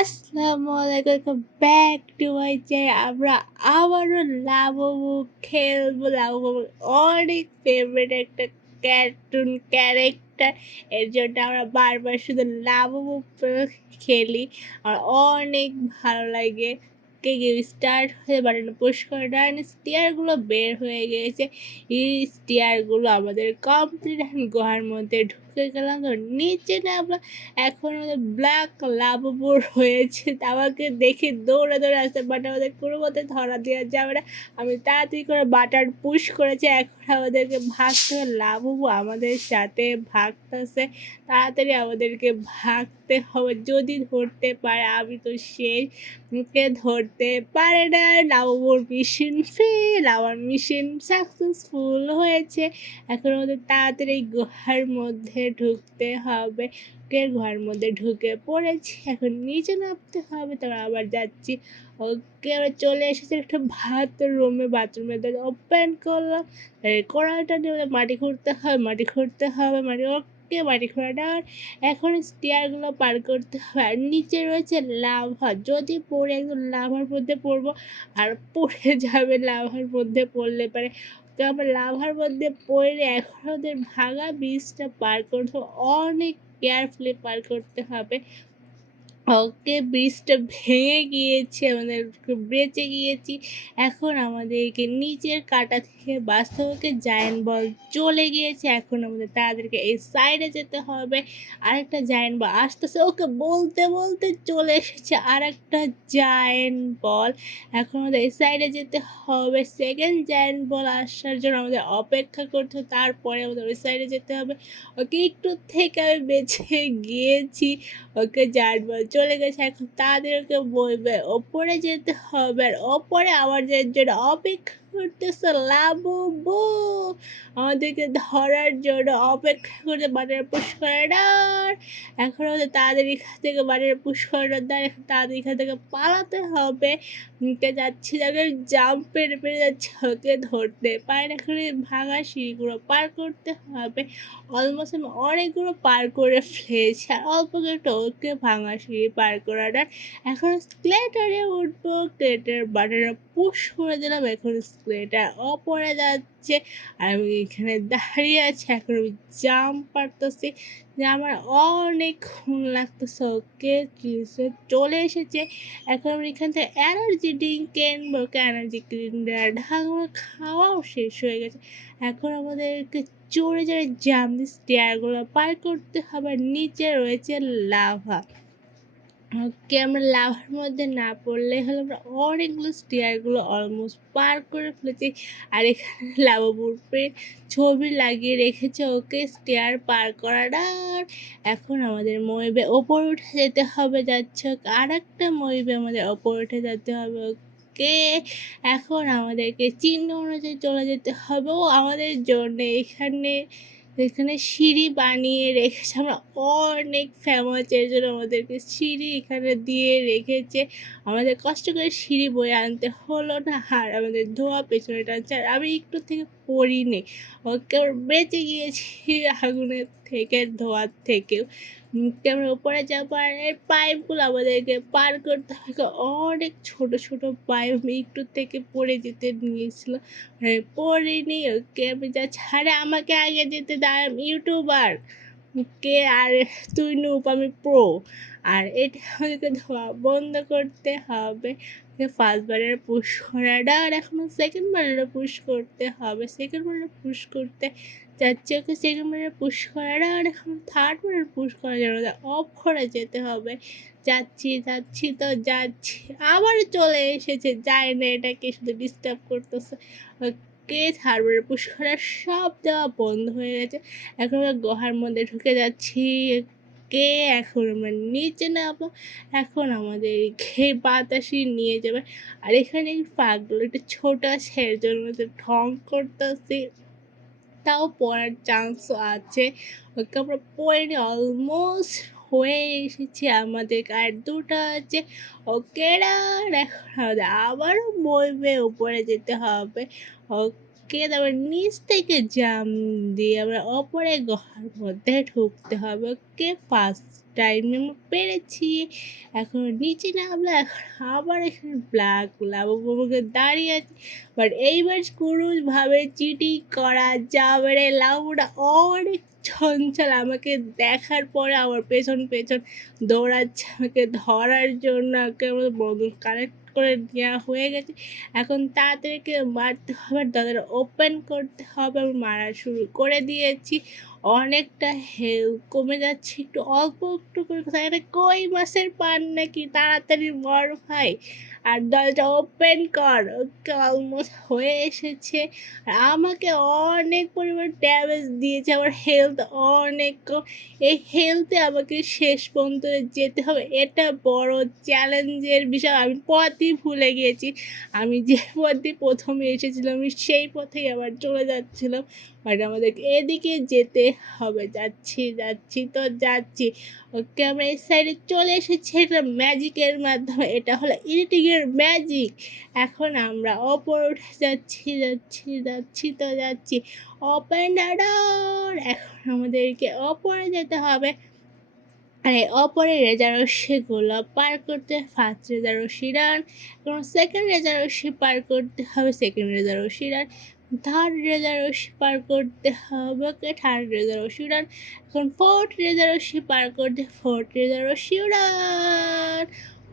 আসসালামু আলাইকুম, welcome back to my channel. আমরা আবারও লাবুবু খেলবো। লাবুবু অনেক ফেভারিট একটা কার্টুন ক্যারেক্টার। এর জন্য আমরা বারবার শুধু লাবুবু খেলি। আর অনেক ভালো লাগে। গেম স্টার্ট হয়ে বাটনে পুশ করে ডান স্টিয়ারগুলো বের হয়ে গেছে। এই স্টিয়ারগুলো আমাদের কমপ্লিট গুহার মধ্যে ঢুকে গেলাম। তো নিচে নামলাম। এখন আমাদের ব্ল্যাক লাবুবুর হয়েছে, আমাকে দেখে দৌড়ে দৌড়ে আসতে, বাট আমাদের কোনো মতে ধরা দেওয়া যাবে না। আমি তাড়াতাড়ি করে বাটার পুশ করেছি। এখন আমাদেরকে ভাগতে হবে। লাবুবু আমাদের সাথে ভাগতেছে, তাড়াতাড়ি আমাদেরকে ভাগতে হবে। যদি ধরতে পারে, আমি তো শেষ। কে ধরতে পারে না। লাবুবুর মিশন ফেল, আমার মিশন সাকসেসফুল হয়েছে। এখন আমাদের তাড়াতাড়ি এই গুহার মধ্যে ঢুকতে হবে। ঘরের মধ্যে ঢুকে পড়েছি, এখন নিচে নামতে হবে। তারপর আবার যাচ্ছি। ওকে, আবার চলে এসেছে একটা বাথরুমে। বাথরুমের দরজা ওপেন করলাম। কোড়ালটা নিয়ে মাটি খুঁড়তে হবে, মাটি ওকে, মাটি খোঁড়াটা। এখন স্টিয়ারগুলো পার করতে হবে। আর নিচে রয়েছে লাভা, যদি পড়ে একদম লাভার মধ্যে পড়বো আর পড়ে যাবে। লাভার মধ্যে পড়লে পারে আমার লাভার মধ্যে পড়ে এখন ওদের ভাঙা ব্রিজটা পার করতে হবে। অনেক কেয়ারফুলি পার করতে হবে। ওকে, ব্রিজটা ভেঙে গিয়েছে, আমাদের বেঁচে গিয়েছি। এখন আমাদেরকে নিচের কাটা থেকে বাঁচতে হবে। জায়ান্ট বল চলে গিয়েছে। এখন আমাদের তাদেরকে এই সাইডে যেতে হবে। আরেকটা জায়ান্ট বল আসতেছে। ওকে, বলতে বলতে চলে এসেছে আর একটা জায়ান্ট বল। এখন আমাদের এই সাইডে যেতে হবে। সেকেন্ড জায়ান্ট বল আসার জন্য আমাদের অপেক্ষা করতে হবে। তারপরে আমাদের ওই সাইডে যেতে হবে। ওকে, একটু থেকে আমি বেঁচে গিয়েছি। ওকে, জায়ান্ট বল চলে গেছে। এখন তাদেরকে বলবে ওপরে যেতে হবে। আর ওপরে আমাদের জন্য অপেক্ষা করতেছে লাবুবু, আমাদেরকে ধরার জন্য অপেক্ষা করতে। বাটার পুশ করে ডার। এখন আমাদের তাদের এখান থেকে বাটার পুশ করে ডার। এখন তাদের এখান থেকে পালাতে হবে। নিতে যাচ্ছি, যাদের জাম্প পেরে পেরে যাচ্ছে, ওকে ধরতে পারে। এখন ভাঙা সিঁড়িগুলো পার করতে হবে। অলমোস্ট আমি অনেকগুলো পার করে ফেলেছি, আর অল্প একটু ওকে ভাঙা সিঁড়ি পার করাটা। এখন স্কেলেটারে উঠবো। স্কেলেটার বাটনটা পুশ করে দিলাম। এখন স্কেলেটার ওপরে যাচ্ছে আর আমি এখানে দাঁড়িয়ে আছি। এখন আমি জাম্প পারতেছি, যে আমার অনেকক্ষণ লাগতেছে। ওকে, চলে এসেছে। এখন আমি এখান থেকে এনার্জি ড্রিঙ্ক কিনবো। ওকে, এনার্জি ঢাকা খাওয়াও শেষ হয়ে গেছে। এখন আমাদেরকে চড়ে চড়ে জাম্প স্টেয়ারগুলো পার করতে হবে। নিচে রয়েছে লাভা। ওকে, আমরা লাভার মধ্যে না পড়লে হলো আমরা অনেকগুলো স্টেয়ারগুলো অলমোস্ট পার করে ফেলেছি। আর এখানে লাভাবুর ছবি লাগিয়ে রেখেছে। ওকে, স্টেয়ার পার করাটা। এখন আমাদের মইবে ওপর উঠে যেতে হবে। যাচ্ছে আর একটা মইবে আমাদের ওপর উঠে যেতে হবে। ওকে, এখন আমাদেরকে চিহ্ন অনুযায়ী চলে যেতে হবে। ও আমাদের জন্য এখানে এখানে সিঁড়ি বানিয়ে রেখেছে। আমরা অনেক ফেমাস, এর জন্য আমাদেরকে সিঁড়ি এখানে দিয়ে রেখেছে। আমাদের কষ্ট করে সিঁড়ি বয়ে আনতে হলো না। আর আমাদের ধোয়া পেছনে টানছে। আর আমি একটু থেকে পড়িনি। ওকে, বেঁচে গিয়েছি আগুনের থেকে, ধোয়ার থেকেও। আমরা উপরে যাবো। আর এর পাইপগুলো আমাদেরকে পার করতে হবে। অনেক ছোট ছোট পাইপ, আমি একটু থেকে পড়ে যেতে নিয়েছিল, পড়িনি। ওকে, আমি যাচ্ছি। আরে আমাকে আগে যেতে দাঁড়, আমি ইউটিউবার। কে আর তুই নুপ, আমি প্রো। আর এটা আমাদেরকে ধোয়া বন্ধ করতে হবে। ফার্স্ট বারের পুশ করাটা, আর এখনও সেকেন্ড বারের পুশ করতে হবে। সেকেন্ড বারের পুশ করতে যাচ্ছে। ওকে, সেকেন্ড বারের পুশ করাটা, আর এখন থার্ড বারের পুশ করার জন্য অফ করে যেতে হবে। যাচ্ছি যাচ্ছি তো যাচ্ছি, আবার চলে এসেছে। যায় না, এটাকে শুধু ডিস্টার্ব করতেছে। কে থার্ড বারের পুশ করা সব দেওয়া বন্ধ হয়ে গেছে। এখন আমরা গুহার মধ্যে ঢুকে যাচ্ছি। কে এখন আমরা নিচে নামবো। এখন আমাদের খেয়ে বাতাসি নিয়ে যাবে। আর এখানে ফাঁকগুলো একটু ছোট আছে, এর জন্য ঢং করতেছি। তাও পড়ার চান্সও আছে। ওকে, আমরা পড়ে নিই, অলমোস্ট হয়ে এসেছি। আমাদের আর দুটো আছে। ওকে, আর এখন আমাদের আবারও বইবে উপরে যেতে হবে। ওকে, তারপর নিচ থেকে জাম দিয়ে আমরা ওপরে ঘর মধ্যে ঢুকতে হবে। ওকে, ফার্স্ট টাইমে আমরা পেরেছি। এখন নিচে নামলাম, এখন আবার এখানে ব্ল্যাক লাবুকে দাঁড়িয়ে আছে। বাট এইবার কোনোভাবে চিটিং করা যাবে রে, লাবুটা অনেক চঞ্চল। আমাকে দেখার পরে আমার পেছন পেছন দৌড়াচ্ছে আমাকে ধরার জন্য। ওকে আমার বন্ধু কালেক্ট করে দেওয়া হয়ে গেছে। এখন তাড়াতাড়িকে মারতে হবে, তাদের ওপেন করতে হবে। আমি মারা শুরু করে দিয়েছি। অনেকটা হেলথ কমে যাচ্ছে, একটু অল্প একটু করে কোথায় একটা কই মাছের পান নাকি, তাড়াতাড়ি মর ভাই, আর দরজা ওপেন কর। ওকে অলমোস্ট হয়ে এসেছে। আর আমাকে অনেক পরিমাণ ড্যামেজ দিয়েছে, আমার হেলথ অনেক কম। এই হেলথে আমাকে শেষ পর্যন্ত যেতে হবে, এটা বড় চ্যালেঞ্জের বিষয়। আমি পথই ভুলে গিয়েছি, আমি যে পথে প্রথমে এসেছিলাম আমি সেই পথেই আবার চলে যাচ্ছিলাম। বাট আমাদেরকে এদিকে যেতে হবে। যাচ্ছি যাচ্ছি তো যাচ্ছি। ওকে আমরা এই সাইডে চলে এসেছি, এটা ম্যাজিকের মাধ্যমে, এটা হলো এডিটিংয়ের ম্যাজিক। এখন আমরা ওপর উঠে যাচ্ছি যাচ্ছি যাচ্ছি তো যাচ্ছি। Open the door. এখন আমাদেরকে ওপরে যেতে হবে। আর এই ওপরে রেজারসিগুলো পার করতে ফার্স্ট রেজারসি রান, এবং সেকেন্ড রেজারসি পার করতে হবে সেকেন্ড রেজারসি রান, থার্ড রেজারসি পার করতে হবে ওকে থার্ড রেজারসি রান, এখন ফোর্থ রেজারসি পার করতে ফোর্থ রেজারসি রান।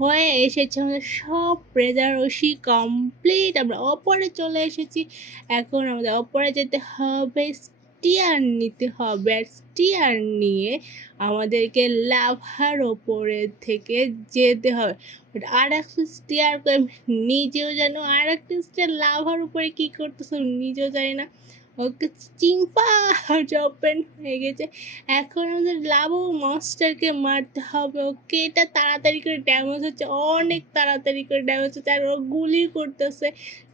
হয়ে এসেছে আমাদের সব রেজারসি কমপ্লিট। আমরা ওপরে চলে এসেছি। এখন আমাদের ওপরে যেতে হবে, স্টিয়ার নিতে হবে। আর স্টিয়ার নিয়ে আমাদেরকে লাভার ওপরে থেকে যেতে হবে। বাট আর একটা স্টিয়ার নিজেও জানো, আর একটা স্টিয়ার লাভার উপরে কী করতেছে নিজেও জানি না। ওকে চিংপা ওপেন হয়ে গেছে। এখন আমাদের লাভো মনস্টারকে মারতে হবে। ওকে এটা তাড়াতাড়ি করে ড্যামেজ হচ্ছে, অনেক তাড়াতাড়ি করে ড্যামেজ হচ্ছে, আর ও গুলি করতেছে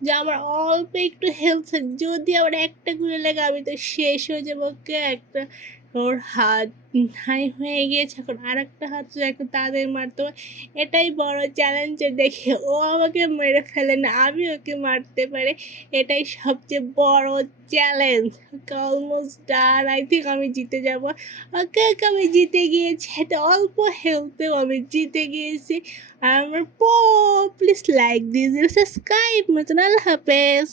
যে আমার অল্প একটু হেলথ, যদি আবার একটা গুলি লাগে আমি তো শেষ হয়ে যাবো। ওকে একটা ওর হাত নাই হয়ে গিয়েছে, এখন আর একটা হাত এখন তাদের মারতে হবে। এটাই বড় চ্যালেঞ্জ। দেখে ও আমাকে মেরে ফেলে না, আমি ওকে মারতে পারি, এটাই সবচেয়ে বড় challenge. Okay almost done, I think আমি জিতে যাব। ওকে ওকে আমি জিতে গিয়েছি, এটা অল্প হেলথেও আমি জিতে গিয়েছি। আর আমার প্লিজ লাইক দিস, সাবস্ক্রাইব মতন। আল্লাহ হাফেজ।